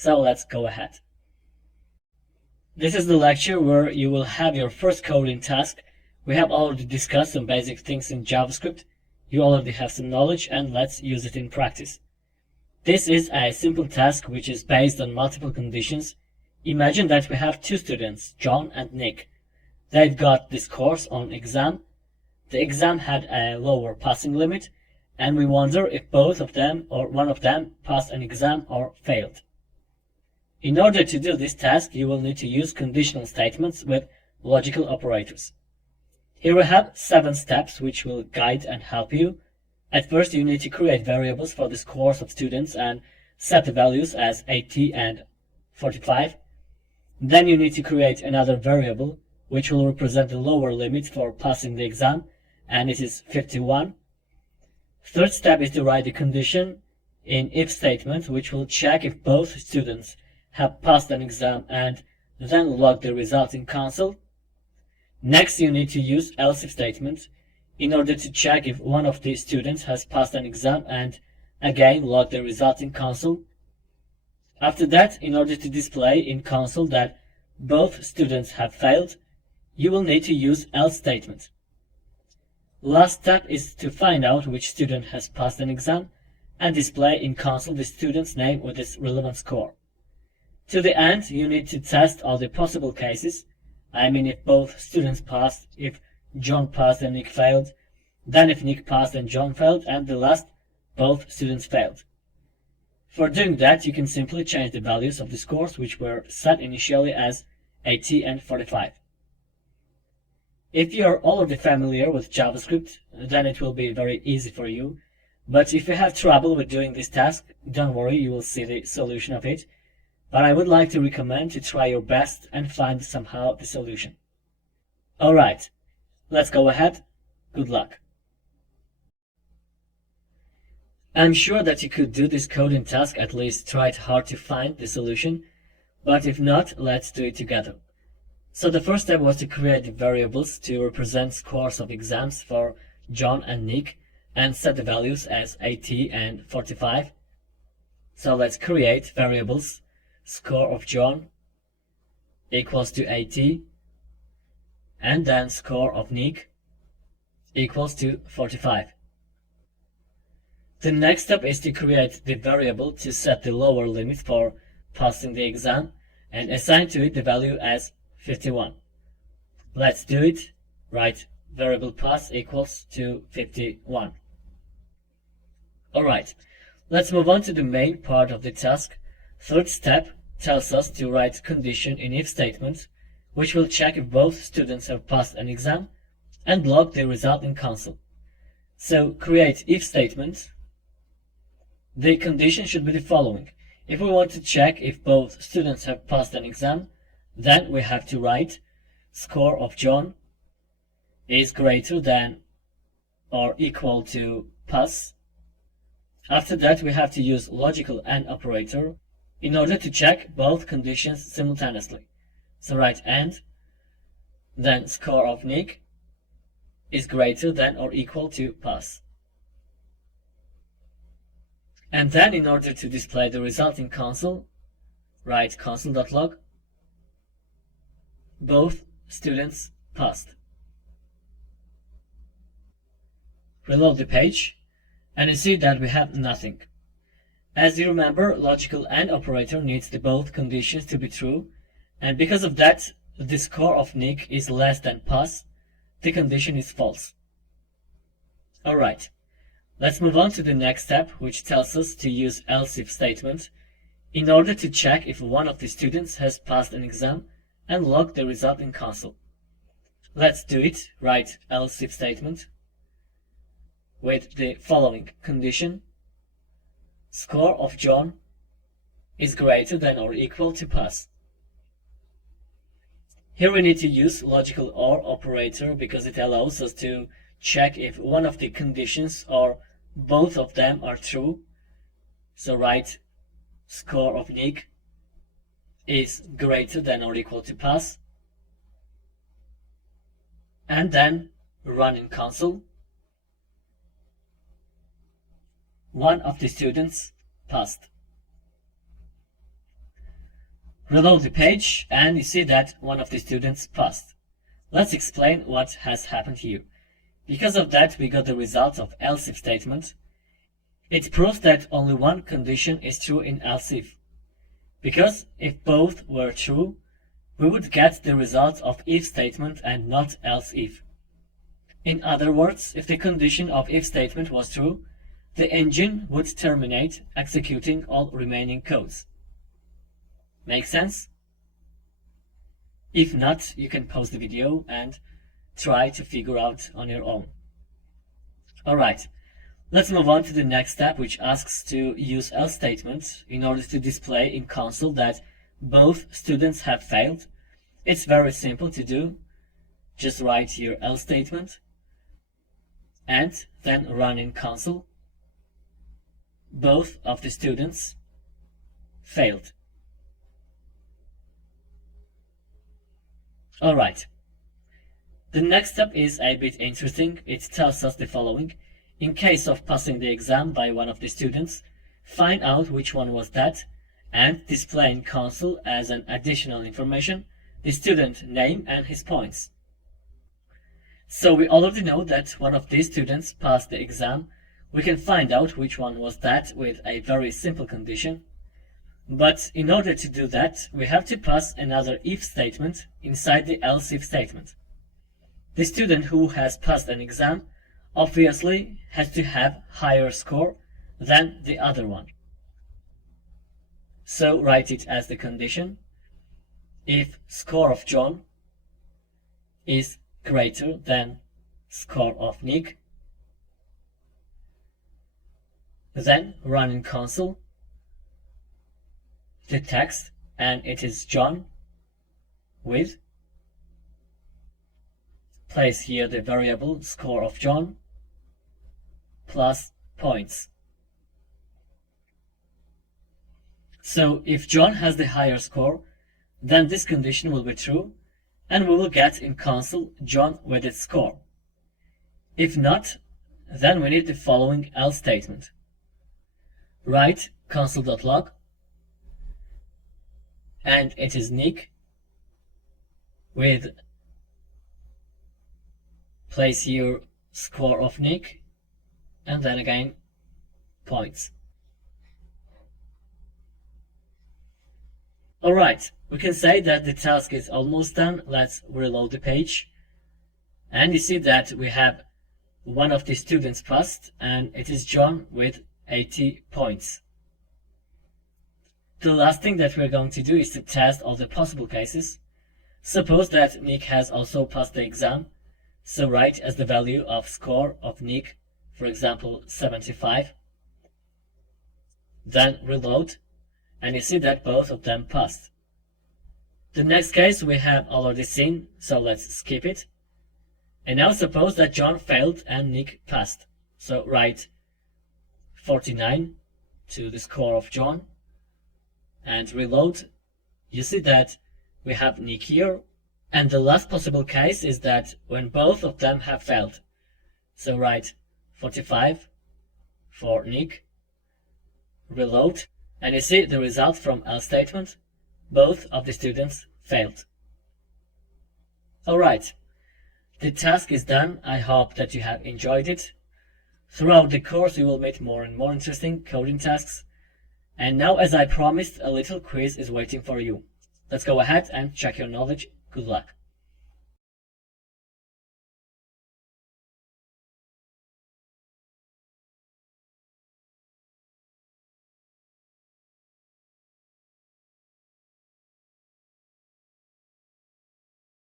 So let's go ahead. This is the lecture where you will have your first coding task. We have already discussed some basic things in JavaScript. You already have some knowledge, and let's use it in practice. This is a simple task which is based on multiple conditions. Imagine that we have two students, John and Nick. They've got this course on exam. The exam had a lower passing limit, and we wonder if both of them or one of them passed an exam or failed. In order to do this task, you will need to use conditional statements with logical operators. Here we have 7 steps which will guide and help you. At first, you need to create variables for this course of students and set the values as 80 and 45. Then you need to create another variable which will represent the lower limit for passing the exam, and it is 51. Third step is to write the condition in if statement which will check if both students have passed an exam and then log the result in console. Next, you need to use else if statement in order to check if one of the students has passed an exam and again log the result in console. After that, in order to display in console that both students have failed, you will need to use else statement. Last step is to find out which student has passed an exam and display in console the student's name with its relevant score. To the end, you need to test all the possible cases. I mean, if both students passed, if John passed and Nick failed, then if Nick passed and John failed, and the last, both students failed. For doing that, you can simply change the values of the scores which were set initially as 80 and 45. If you are already familiar with JavaScript, then it will be very easy for you. But if you have trouble with doing this task, don't worry, you will see the solution of it. But I would like to recommend to try your best and find somehow the solution. Alright, let's go ahead. Good luck. I'm sure that you could do this coding task, at least try it hard to find the solution. But if not, let's do it together. So the first step was to create the variables to represent scores of exams for John and Nick and set the values as 80 and 45. So let's create variables. Score of John equals to 80, and then score of Nick equals to 45. The next step is to create the variable to set the lower limit for passing the exam and assign to it the value as 51. Let's do it. Write variable pass equals to 51. Alright, let's move on to the main part of the task. Third step tells us to write condition in if statement, which will check if both students have passed an exam and log the result in console. So create if statement. The condition should be the following. If we want to check if both students have passed an exam, then we have to write score of John is greater than or equal to pass. After that, we have to use logical AND operator in order to check both conditions simultaneously. So write AND, then score of Nick is greater than or equal to pass. And then in order to display the result in console, write console.log, both students passed. Reload the page, and you see that we have nothing. As you remember, logical AND operator needs the both conditions to be true, and because of that, the score of Nick is less than pass. The condition is false. Alright, let's move on to the next step, which tells us to use else if statement in order to check if one of the students has passed an exam and log the result in console. Let's do it. Write else if statement with the following condition. Score of John is greater than or equal to pass. Here we need to use logical OR operator because it allows us to check if one of the conditions or both of them are true. So write score of Nick is greater than or equal to pass, and then run in console. One of the students passed. Reload the page and you see that one of the students passed. Let's explain what has happened here. Because of that, we got the result of else if statement. It proves that only one condition is true in else if. Because if both were true, we would get the result of if statement and not else if. In other words, if the condition of if statement was true, the engine would terminate executing all remaining codes. Make sense? If not, you can pause the video and try to figure out on your own. Alright, let's move on to the next step, which asks to use else statement in order to display in console that both students have failed. It's very simple to do. Just write your else statement and then run in console. Both of the students failed. Alright. The next step is a bit interesting. It tells us the following. In case of passing the exam by one of the students, find out which one was that and display in console as an additional information the student name and his points. So we already know that one of these students passed the exam. We can find out which one was that with a very simple condition. But in order to do that, we have to pass another if statement inside the else if statement. The student who has passed an exam obviously has to have higher score than the other one. So write it as the condition. If score of John is greater than score of Nick, then run in console the text, and it is John with, place here the variable score of John plus points. So if John has the higher score, then this condition will be true, and we will get in console John with its score. If not, then we need the following else statement. Write console.log, and it is Nick with, place here score of Nick, and then again points. Alright, we can say that the task is almost done. Let's reload the page. And you see that we have one of the students passed, and it is John with 80 points. The last thing that we're going to do is to test all the possible cases. Suppose that Nick has also passed the exam, so write as the value of score of Nick, for example, 75. Then reload, and you see that both of them passed. The next case we have already seen, so let's skip it. And now suppose that John failed and Nick passed. So write 49 to the score of John and reload. You see that we have Nick here. And the last possible case is that when both of them have failed. So write 45 for Nick, reload, and you see the result from else statement. Both of the students failed. Alright, the task is done. I hope that you have enjoyed it. Throughout the course you will meet more and more interesting coding tasks. And now, as I promised, a little quiz is waiting for you. Let's go ahead and check your knowledge. Good luck.